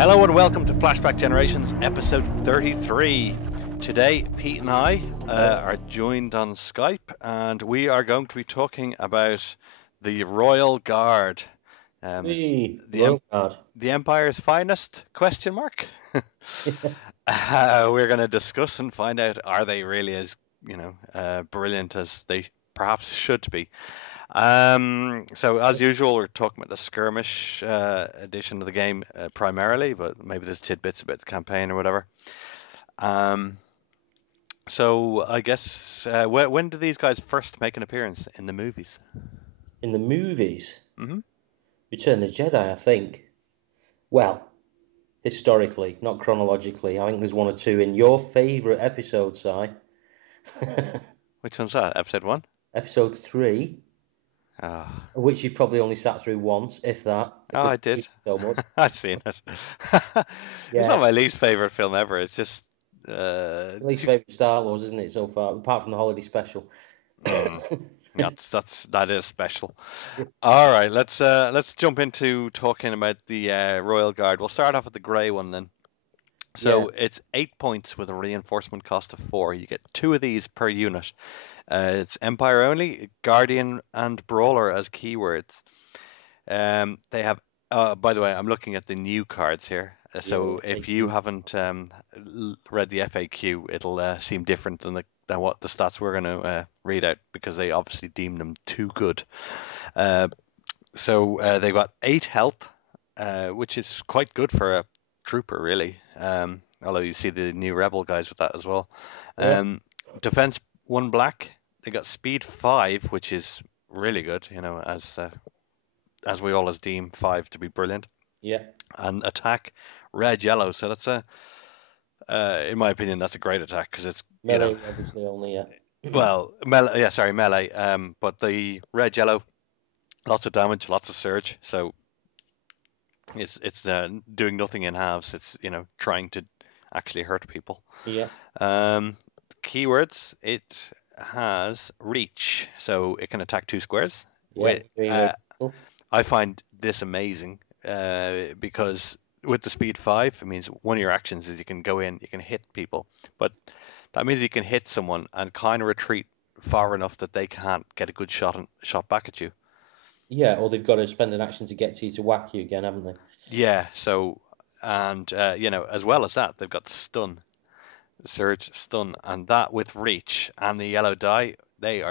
Hello and welcome to Flashback Generations, episode 33. Today, Pete and I are joined on Skype, and we are going to be talking about the Royal Guard. Royal Guard. The Empire's finest, question mark? We're going to discuss and find out, are they really as, brilliant as they perhaps should be? So as usual, we're talking about the skirmish edition of the game primarily, but maybe there's tidbits about the campaign or whatever. So I guess when did these guys first make an appearance in the movies? In the movies? Mm-hmm. Return of the Jedi, I think. Well, historically, not chronologically. I think there's one or two in your favourite episode, Si. Which one's that? Episode 1? Episode 3, Oh, which you probably only sat through once, if that. I did. So much. I've seen it. It's not Yeah, my least favourite film ever. It's just... least favourite Star Wars, isn't it, so far? Apart from the holiday special. that is special. All right, let's jump into talking about the Royal Guard. We'll start off with the grey one then. So it's 8 points with a reinforcement cost of 4. You get 2 of these per unit. It's Empire only, Guardian and Brawler as keywords. They have. By the way, I'm looking at the new cards here. So if you haven't read the FAQ, it'll seem different than what the stats we're going to read out, because they obviously deem them too good. So they've got 8 health, which is quite good for a trooper, really. Although you see the new rebel guys with that as well. Defense 1 black. They got speed 5, which is really good. As we always deem 5 to be brilliant. Yeah. And attack red yellow. So that's in my opinion, that's a great attack, because it's Melee, obviously, only, yeah. Well, melee. But the red yellow, lots of damage, lots of surge. So it's doing nothing in halves. It's trying to actually hurt people. Yeah. Keywords. It has reach, so it can attack 2 squares. Yeah. I find this amazing because with the speed 5, it means one of your actions is you can go in, you can hit people, but that means you can hit someone and kind of retreat far enough that they can't get a good shot back at you. Yeah, or they've got to spend an action to get to you to whack you again, haven't they? Yeah. So, and as well as that, they've got surge, stun, and that with reach and the yellow die, they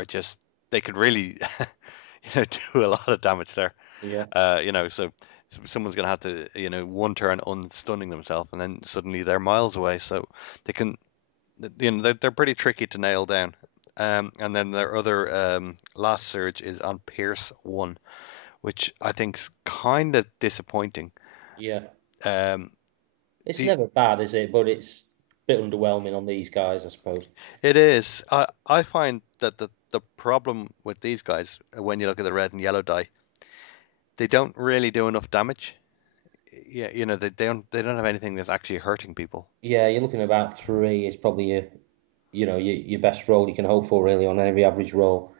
could really do a lot of damage there. Yeah. So someone's going to have to, one turn unstunning themselves, and then suddenly they're miles away. So they can, they're pretty tricky to nail down. And then their other last surge is on Pierce 1, which I think's kind of disappointing. Yeah. It's never bad, is it? But it's a bit underwhelming on these guys, I suppose. It is. I find that the problem with these guys, when you look at the red and yellow die, they don't really do enough damage. Yeah, they don't have anything that's actually hurting people. Yeah, you're looking at about 3 is probably your best roll you can hope for, really, on every average roll.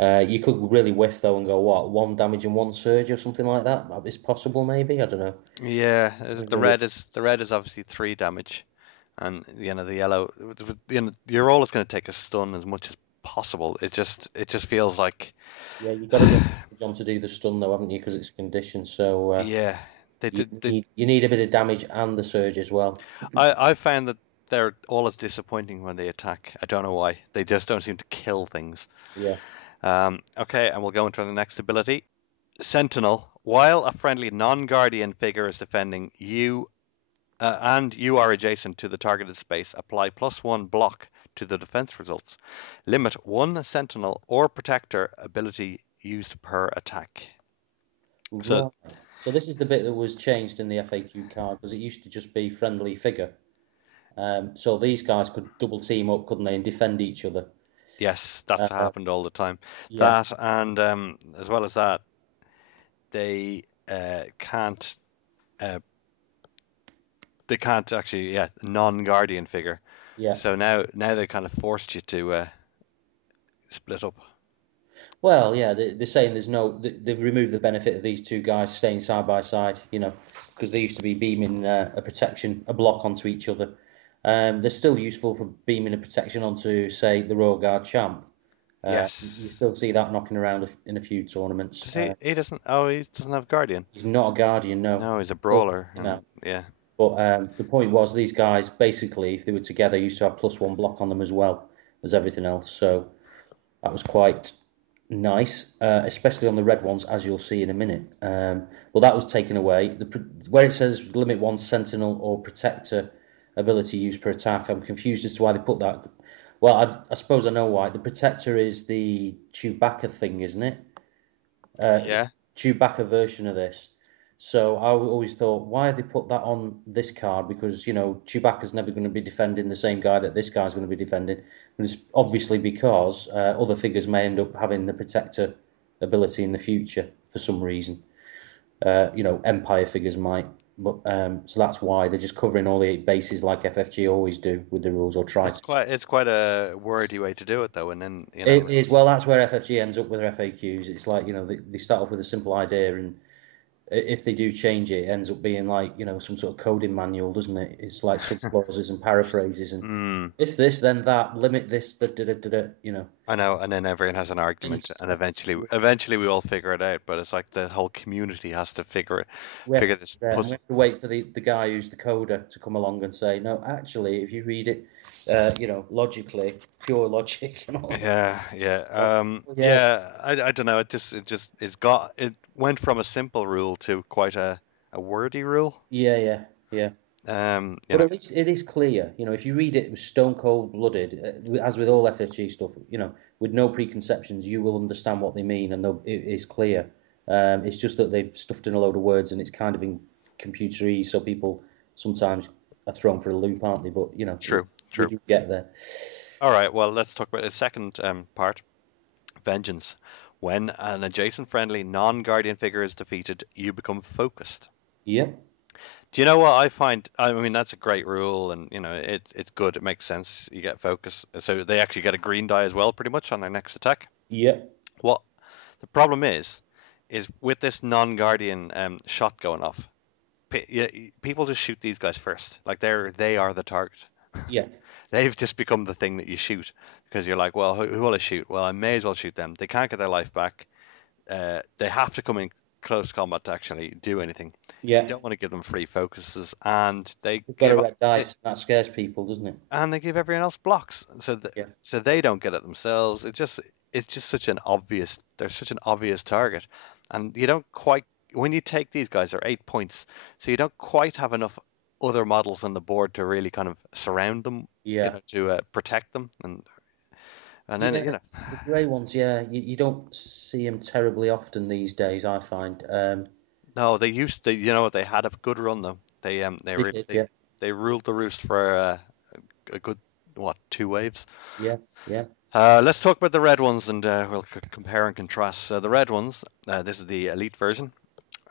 You could really whiff though and go, what, 1 damage and 1 surge or something like that? It's possible, maybe. I don't know. Yeah, the red is obviously 3 damage, and the yellow, your roll is going to take a stun as much as possible. It just feels like. Yeah, you've got to get John to do the stun though, haven't you? Because it's conditioned. So yeah, you need a bit of damage and the surge as well. I found that they're always disappointing when they attack. I don't know why. They just don't seem to kill things. Yeah. Okay, and we'll go into the next ability. Sentinel. While a friendly non-guardian figure is defending you, and you are adjacent to the targeted space, apply +1 block to the defense results. Limit 1 sentinel or protector ability used per attack. So this is the bit that was changed in the FAQ card, because it used to just be friendly figure. So these guys could double team up, couldn't they, and defend each other? Yes, that's happened all the time. Yeah. That, and as well as that, they can't actually, non-guardian figure. Yeah. So now they kind of forced you to split up. Well, yeah, they're saying there's no. They've removed the benefit of these two guys staying side by side. Because they used to be beaming a protection, a block onto each other. They're still useful for beaming a protection onto, say, the Royal Guard champ. You Yes. still see that knocking around in a few tournaments. Does he? He doesn't. Oh, he doesn't have Guardian. He's not a Guardian, no. No, he's a Still brawler. him out. Yeah. But the point was, these guys basically, if they were together, used to have +1 block on them as well as everything else. So that was quite nice, especially on the red ones, as you'll see in a minute. Well, that was taken away. Where it says limit one sentinel or protector ability used per attack, I'm confused as to why they put that. Well, I suppose I know why. The protector is the Chewbacca thing, isn't it? It's Yeah. Chewbacca version of this. So I always thought, why have they put that on this card? Because Chewbacca's never going to be defending the same guy that this guy's going to be defending. But it's obviously because other figures may end up having the protector ability in the future for some reason. Empire figures might, but so that's why they're just covering all the eight bases like FFG always do with the rules, or try It's to. quite a wordy way to do it though, and then It is, well, it's that's where FFG ends up with their FAQs. It's like, they start off with a simple idea, and if they do change it, it ends up being like, some sort of coding manual, doesn't it? It's like sub clauses and paraphrases, and mm, if this, then that, limit this, da da da da, I know, and then everyone has an and argument, and stuff. eventually we all figure it out. But it's like the whole community has to We have figure to, this and we puzzle. have to wait for the guy who's the coder to come along and say, no, actually, if you read it, logically, pure logic and all that. Yeah, yeah, But, yeah, yeah. I don't know. It went from a simple rule to quite a wordy rule. yeah, yeah, yeah. Um, you But know, at least it is clear. If you read it stone cold blooded, as with all FFG stuff, with no preconceptions, you will understand what they mean, and it is clear. It's just that they've stuffed in a load of words, and it's kind of in computerese, so people sometimes are thrown for a loop, aren't they? But true, we true. do get there. All right. Well, let's talk about the second part. Vengeance. When an adjacent friendly non-guardian figure is defeated, you become focused. Yep, Do you know what I find? I mean, that's a great rule, and it's good. It makes sense. You get focus, so they actually get a green die as well, pretty much on their next attack. yep, What the problem is with this non-guardian shot going off. People just shoot these guys first, like they are the target. yeah, They've just become the thing that you shoot because you're like, well, who will I shoot? Well, I may as well shoot them. They can't get their life back. They have to come in close combat to actually do anything. You yeah. don't want to give them free focuses, and We've got a red dice. That scares people, doesn't it? they give everyone else blocks, Yeah, so they don't get it themselves. It's just such an obvious. They're such an obvious target, and you don't quite when you take these guys, they're 8 points, so you don't quite have enough other models on the board to really kind of surround them, yeah, to protect them, and then yeah. The grey ones, yeah, you don't see them terribly often these days, I find. no, they used to. You know what? They had a good run though. They They really did, yeah, they ruled the roost for a good what 2 waves. yeah, yeah, Let's talk about the red ones and we'll compare and contrast. So the red ones, this is the elite version.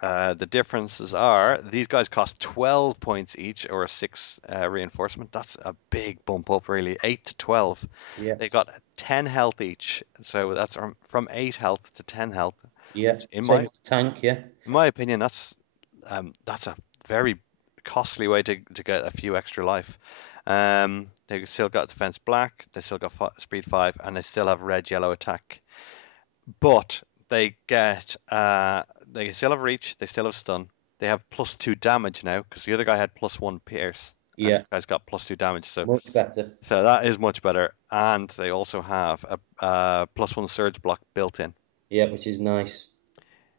The differences are these guys cost 12 points each or a 6 reinforcement. That's a big bump up, really. 8 to 12. yeah, They got 10 health each. So that's from 8 health to 10 health, yeah. which Same as the tank, yeah, in my opinion, that's a very costly way to get a few extra life. They still got defense black, they still got speed 5, and they still have red yellow attack. But they still have reach, they still have stun. They have +2 damage now because the other guy had +1 pierce, and yeah. this guy's got +2 damage. Much better. So that is much better. And they also have a +1 surge block built in. Yeah, which is nice.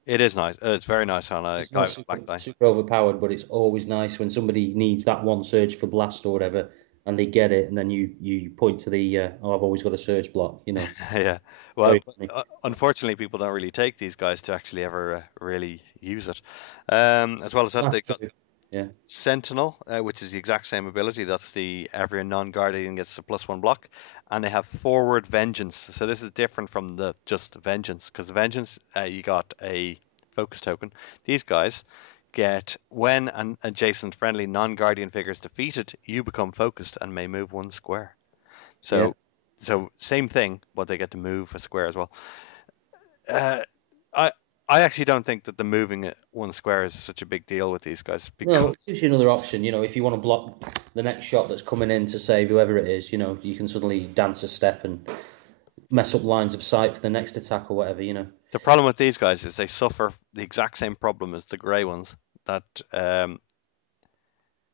It is nice. It's very nice on a It's guy not with black die. super overpowered, but it's always nice when somebody needs that one surge for blast or whatever, and they get it, and then you point to the oh, I've always got a surge block. Yeah. Well, Very funny. unfortunately, people don't really take these guys to actually ever really use it. As well as that, Ah, they got true. Yeah, Sentinel, which is the exact same ability. That's the every non-guardian gets a +1 block, and they have Forward Vengeance. So this is different from the just Vengeance, because Vengeance, you got a focus token. These guys get when an adjacent friendly non-guardian figure is defeated, you become focused and may move 1 square. yeah, So, so same thing, but they get to move a square as well. Uh, I I actually don't think that the moving it one square is such a big deal with these guys No, it because gives you another option. If you want to block the next shot that's coming in to save whoever it is, you can suddenly dance a step and mess up lines of sight for the next attack or whatever. the problem with these guys is they suffer the exact same problem as the grey ones. That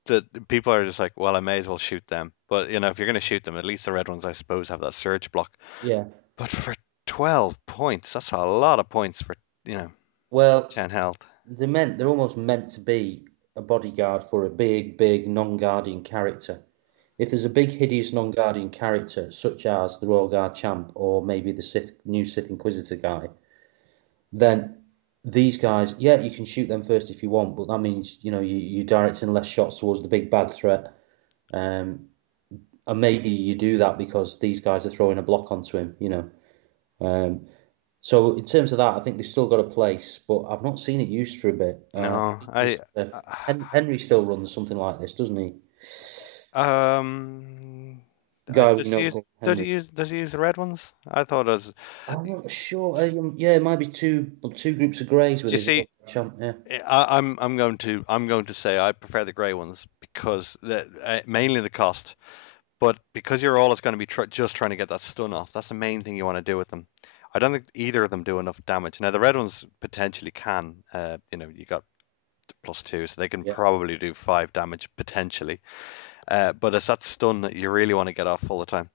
the people are just like, well, I may as well shoot them. But if you're going to shoot them, at least the red ones, I suppose, have that surge block. Yeah. But for 12 points, that's a lot of points for you know Well, 10 health. they're almost meant to be a bodyguard for a big non-guardian character. If there's a big hideous non-guardian character, such as the Royal Guard champ or maybe the new Sith Inquisitor guy, then these guys, yeah, you can shoot them first if you want, but that means you're directing less shots towards the big bad threat. Um, and maybe you do that because these guys are throwing a block onto him. Um, so in terms of that, I think they've still got a place, but I've not seen it used for a bit. No, Henry still runs something like this, doesn't he? um, Guy we does he know use called Henry. the red ones? I thought it was. I'm not sure. Yeah, it might be two groups of greys Do with you his see? champ. Yeah, I'm going to say I prefer the grey ones because mainly the cost, but because you're always going to be just trying to get that stun off. That's the main thing you want to do with them. I don't think either of them do enough damage. Now the red ones potentially can. You got +2, so they can yeah, probably do 5 damage potentially. But it's that stun that you really want to get off all the time.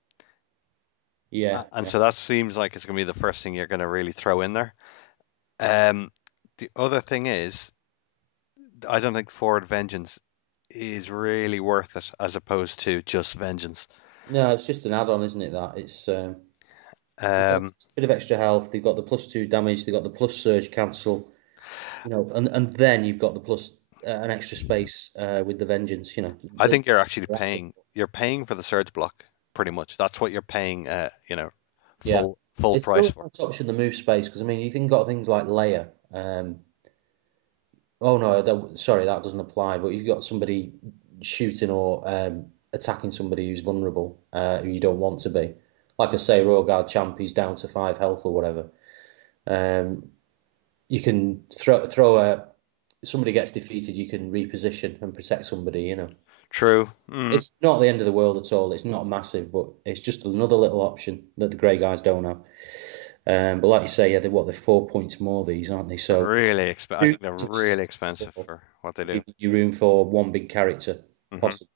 yeah, And yeah. so that seems like it's going to be the first thing you're going to really throw in there. Um, the other thing is, I don't think Forward Vengeance is really worth it as opposed to just Vengeance. No, it's just an add-on, isn't it? That it's a Um, bit of extra health. They've got the +2 damage. They've got the plus surge cancel. And then you've got the plus an extra space with the vengeance. I The, think you're paying for the surge block pretty much. That's what you're paying, yeah, full it's still price a for. nice option the move space because I mean you can got things like Leia. Oh no, sorry, that doesn't apply. But you've got somebody shooting or attacking somebody who's vulnerable, who you don't want to be. Like I say, Royal Guard champ, he's down to 5 health or whatever. Um, you can throw a somebody gets defeated, you can reposition and protect somebody. True. It's not the end of the world at all. It's not massive, but it's just another little option that the grey guys don't have. But like you say, yeah, they're 4 points more these, aren't they? So I two think they're of really these expensive four, for what they do. giving you room for one big character, Hmm. possibly.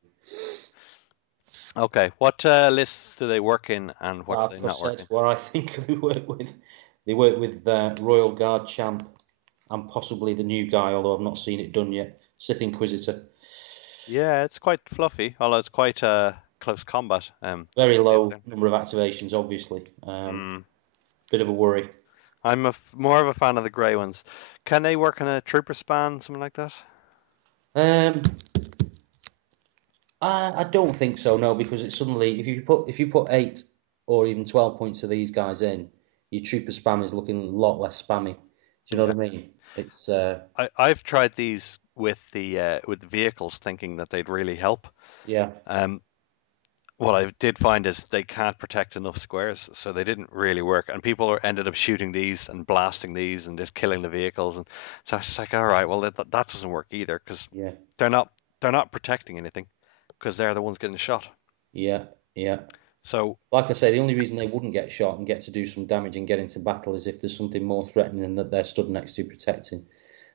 Okay, what lists do they work in and what do I've they not just work said in? what I think they work with. They work with Royal Guard champ and possibly the new guy, although I've not seen it done yet. Sith Inquisitor. Yeah, it's quite fluffy, although it's quite close combat. Very You see it low there. number of activations, obviously. Mm. Bit of a worry. I'm more of a fan of the grey ones. Can they work on a trooper span, something like that? Um, I don't think so, no, because it's suddenly if you put 8 or even 12 points of these guys in, your trooper spam is looking a lot less spammy. Do you know Yeah. what I mean? It's I've tried these with the vehicles, thinking that they'd really help. yeah, Um, what I did find is they can't protect enough squares, so they didn't really work. And people ended up shooting these and blasting these and just killing the vehicles. And so I was like, all right, well that doesn't work either because yeah, they're not they're not protecting anything because they're the ones getting shot. yeah, yeah. So Like I say, the only reason they wouldn't get shot and get to do some damage and get into battle is if there's something more threatening that they're stood next to protecting.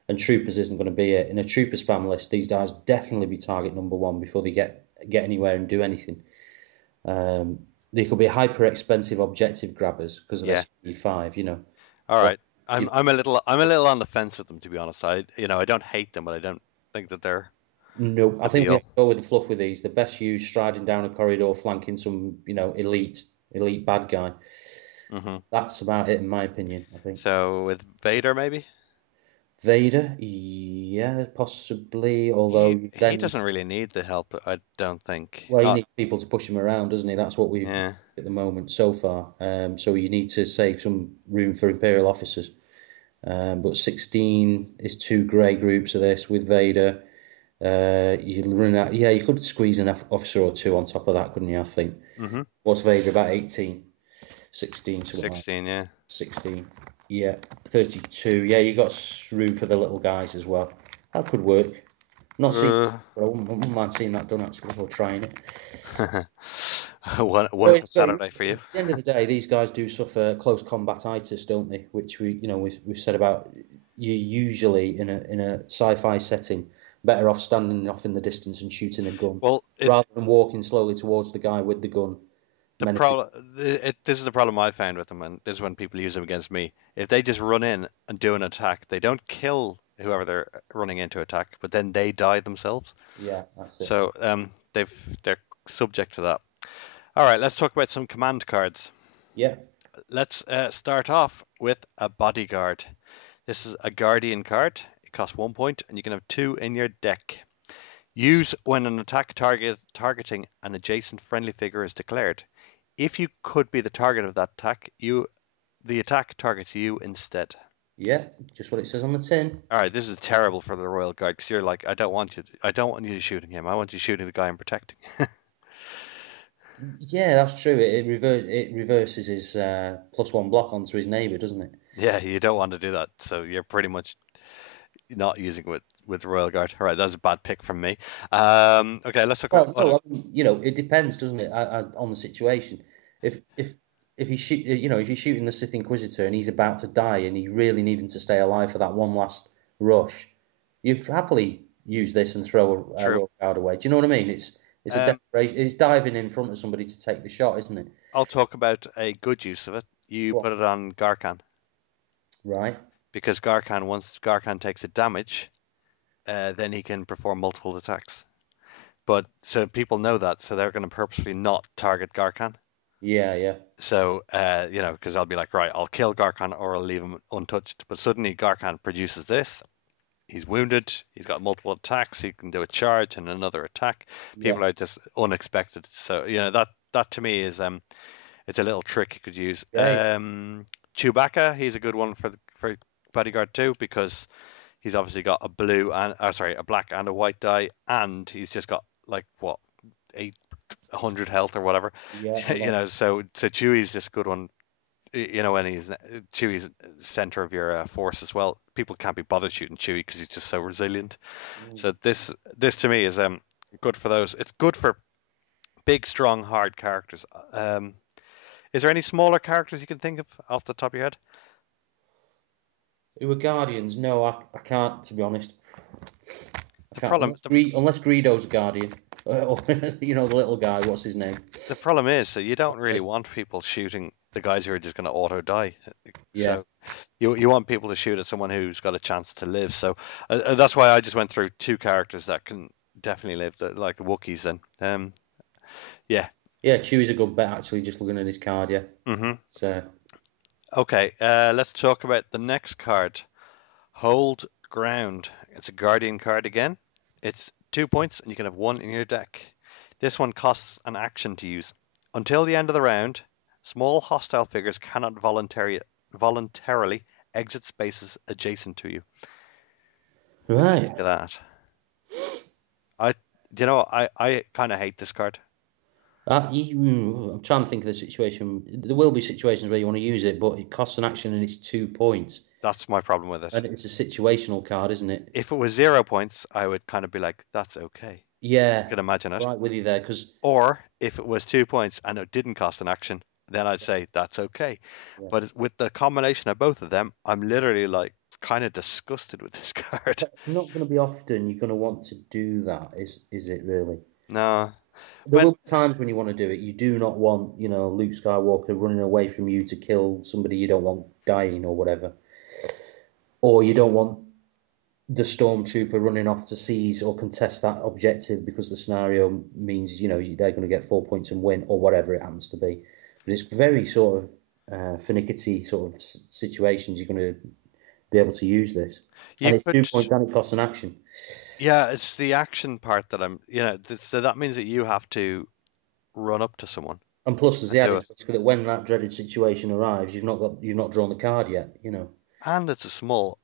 And troopers isn't going to be it. In a trooper spam list, these guys definitely be target number one before they get anywhere and do anything. They could be hyper expensive objective grabbers because of their yeah, speed 5. all But right. I'm a little on the fence with them, to be honest. I don't hate them, but I don't think that they're no, I the think we deal. have to go with the fluff with these. The best used striding down a corridor, flanking some elite bad guy. Hmm. That's about it, in my opinion. I think So with Vader, maybe Vader, yeah, possibly. he Although he then, doesn't really need the help. I don't think. well, you Not need people to push him around, doesn't he? That's what we've yeah. at the moment so far. So you need to save some room for Imperial officers. But 16 is two grey groups of this with Vader. You run out. Yeah, you could squeeze an officer or two on top of that, couldn't you? I think. Hmm. What's Vader about 18, 16, something like 16, yeah. 16. Yeah, 32. Yeah, you got room for the little guys as well. That could work. Not seen, Uh, but I wouldn't mind seeing that done actually, or trying it. one But for so Saturday for you. at the end of the day, these guys do suffer close combatitis, don't they? Which we've said about you usually in a sci-fi setting better off standing off in the distance and shooting a gun Well, rather than walking slowly towards the guy with the gun the menacing. problem, this is the problem I found with them, and this is when people use them against me. If they just run in and do an attack, they don't kill whoever they're running into attack, but then they die themselves. Yeah, that's it. So they're subject to that. All right, let's talk about some command cards. Yeah, Let's start off with a bodyguard. This is a guardian card. It costs 1 point, and you can have two in your deck. Use when an attack targeting an adjacent friendly figure is declared. If you could be the target of that attack, the attack targets you instead. yeah, just what it says on the tin. All right, this is terrible for the royal guard because you're like, I don't want you shooting him. I want you shooting the guy I'm protecting. Yeah, that's true. It reverses his +1 block onto his neighbour, doesn't it? Yeah, you don't want to do that. So you're pretty much not using it with royal guard. All right, that's a bad pick from me. Okay, let's talk about Well, what. no, I mean, it depends, doesn't it, on the situation. If he's if you're shooting the Sith Inquisitor and he's about to die and you really need him to stay alive for that one last rush, you'd happily use this and throw a True. royal guard away. Do you know what I mean? It's a Um, desperation. It's diving in front of somebody to take the shot, isn't it? I'll talk about a good use of it. You Go on. put it on Garkan Right? because Garkan, once Garkan takes a damage, then he can perform multiple attacks. But so people know that, so they're going to purposely not target Garkan. Yeah, yeah, So, because I'll be like, right, I'll kill Garkan or I'll leave him untouched. But suddenly Garkan produces this. He's wounded. He's got multiple attacks. He can do a charge and another attack. yeah. People are just unexpected. So, that to me is it's a little trick you could use. Yeah, Chewbacca, he's a good one for Bodyguard too because he's obviously got a blue and sorry, a black and a white die, and he's just got like what 800 health or whatever. yeah, a lot. So Chewie's just a good one. When he's Chewie's center of your force as well. People can't be bothered shooting Chewie because he's just so resilient. Mm. So this to me is good for those. It's good for big, strong, hard characters. Is there any smaller characters you can think of off the top of your head? Who were Guardians? No, I can't, to be honest. I The can't problem unless the, Unless Greedo's a Guardian, or the little guy. What's his name? the problem is that you don't really want people shooting the guys who are just going to auto die. Yeah, So you want people to shoot at someone who's got a chance to live. So that's why I just went through two characters that can definitely live, like the Wookiees. And yeah. yeah. Chewie's a good bet actually. Just looking at his card, yeah. hmm So Okay. Let's talk about the next card. Hold ground. It's a Guardian card again. It's 2 points, and you can have one in your deck. This one costs an action to use. Until the end of the round, small hostile figures cannot voluntarily exit spaces adjacent to you. What do you right. think of that? I, I kind of hate this card. I'm trying to think of the situation. There will be situations where you want to use it, but it costs an action and it's 2 points, That's my problem with it. and it's a situational card, isn't it? If it was 0 points, I would kind of be like, that's okay. I Yeah, could imagine it. right with you there, because Or if it was 2 points and it didn't cost an action, then I'd say that's okay. yeah. But with the combination of both of them, I'm literally like kind of disgusted with this card. It's not going to be often you're going to want to do that, is it really? No, There when will be times when you want to do it. You do not want, Luke Skywalker running away from you to kill somebody you don't want dying or whatever. Or you don't want the stormtrooper running off to seize or contest that objective because the scenario means, they're going to get 4 points and win or whatever it happens to be. But it's very sort of finicky sort of situations you're going to be able to use this. you And it's could, 2 points and it costs an action. yeah, it's the action part that so that means that you have to run up to someone And plus, there's the and do added it. risk that when that dreaded situation arrives, you've not drawn the card yet. And it's a small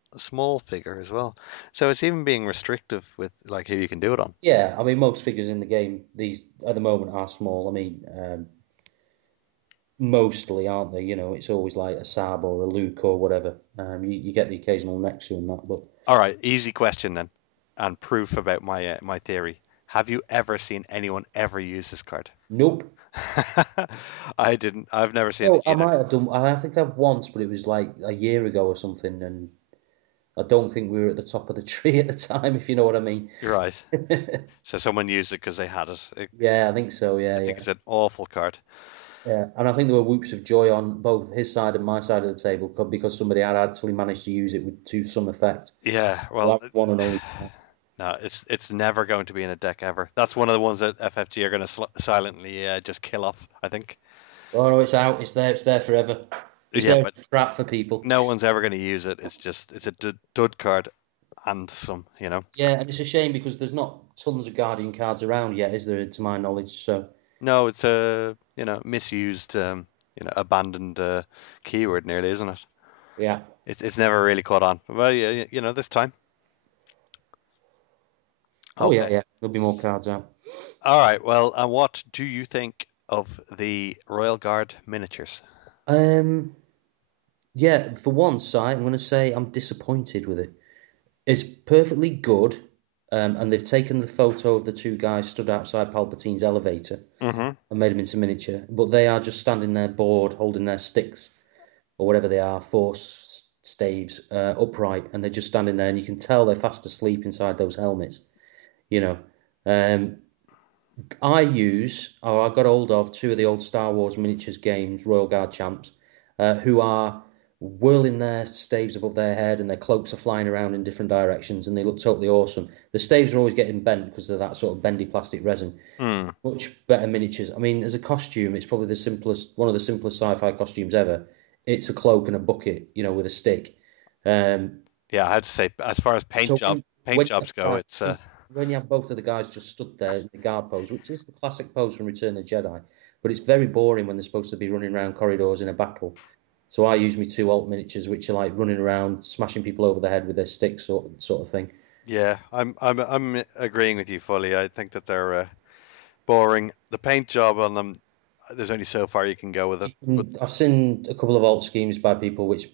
figure as well. So it's even being restrictive with like who you can do it on. Yeah, I mean, most figures in the game these at the moment are small. I mean, mostly, aren't they? It's always like a Saab or a Luke or whatever. You get the occasional Nexu and that, but All right, easy question then, and proof about my theory. Have you ever seen anyone ever use this card? nope. I didn't. I've never seen it Well, I either. might have done. I think I've once, but it was like a year ago or something, and I don't think we were at the top of the tree at the time, if you know what I mean. You're right. So someone used it because they had it. Yeah, I think so. I Yeah, think yeah, it's an awful card. yeah. And I think there were whoops of joy on both his side and my side of the table because somebody had actually managed to use it to some effect. Yeah, So well, that was one and only. no, it's never going to be in a deck ever. That's one of the ones that FFG are going to silently just kill off, I think. Oh no, it's out. It's there. It's there forever. It's Yeah, there but as a trap for people. no one's ever going to use it. It's a dud card and some, you know. Yeah, and it's a shame because there's not tons of Guardian cards around yet, is there, to my knowledge? So No, it's a misused, abandoned keyword nearly, isn't it? yeah. It's never really caught on. Well, yeah, this time. Oh yeah, Okay. yeah. There'll be more cards out. All right. Well, and what do you think of the Royal Guard miniatures? Um, yeah. For once, I'm going to say I'm disappointed with it. It's perfectly good, and they've taken the photo of the two guys stood outside Palpatine's elevator Mm-hmm. and made them into miniature. But they are just standing there bored, holding their sticks or whatever they are, force staves, upright, and they're just standing there, and you can tell they're fast asleep inside those helmets. You know, um, I got hold of two of the old Star Wars miniatures games, Royal Guard champs, who are whirling their staves above their head and their cloaks are flying around in different directions and they look totally awesome. The staves are always getting bent because of that sort of bendy plastic resin. Hmm. Much better miniatures. I mean, as a costume, it's probably one of the simplest sci-fi costumes ever. It's a cloak and a bucket, with a stick. Um, Yeah, I have to say, as far as so paint jobs go, it's when you have both of the guys just stood there in the guard pose, which is the classic pose from Return of the Jedi, but it's very boring when they're supposed to be running around corridors in a battle. So I use my two alt miniatures, which are like running around, smashing people over the head with their sticks, sort of thing. yeah. I'm agreeing with you fully. I think that they're boring. The paint job on them, there's only so far you can go with it. But I've seen a couple of alt schemes by people which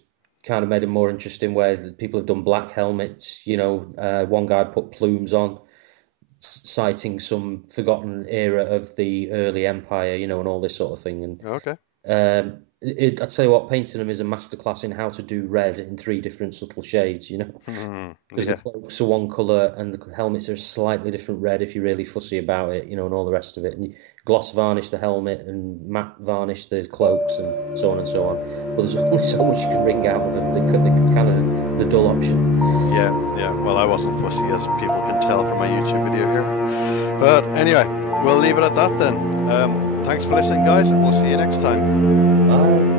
kind of made it more interesting, where people have done black helmets. One guy put plumes on, citing some forgotten era of the early Empire, and all this sort of thing. And okay. I tell you what, painting them is a masterclass in how to do red in three different subtle shades, because the Yeah. cloaks are one colour and the helmets are a slightly different red if you're really fussy about it, and all the rest of it. And you gloss varnish the helmet and matte varnish the cloaks and so on and so on. But there's only so much you can wring out of them. They kind of the dull option. Yeah, yeah. Well, I wasn't fussy, as people can tell from my YouTube video here. But anyway, we'll leave it at that then. Thanks for listening, guys, and we'll see you next time. Bye.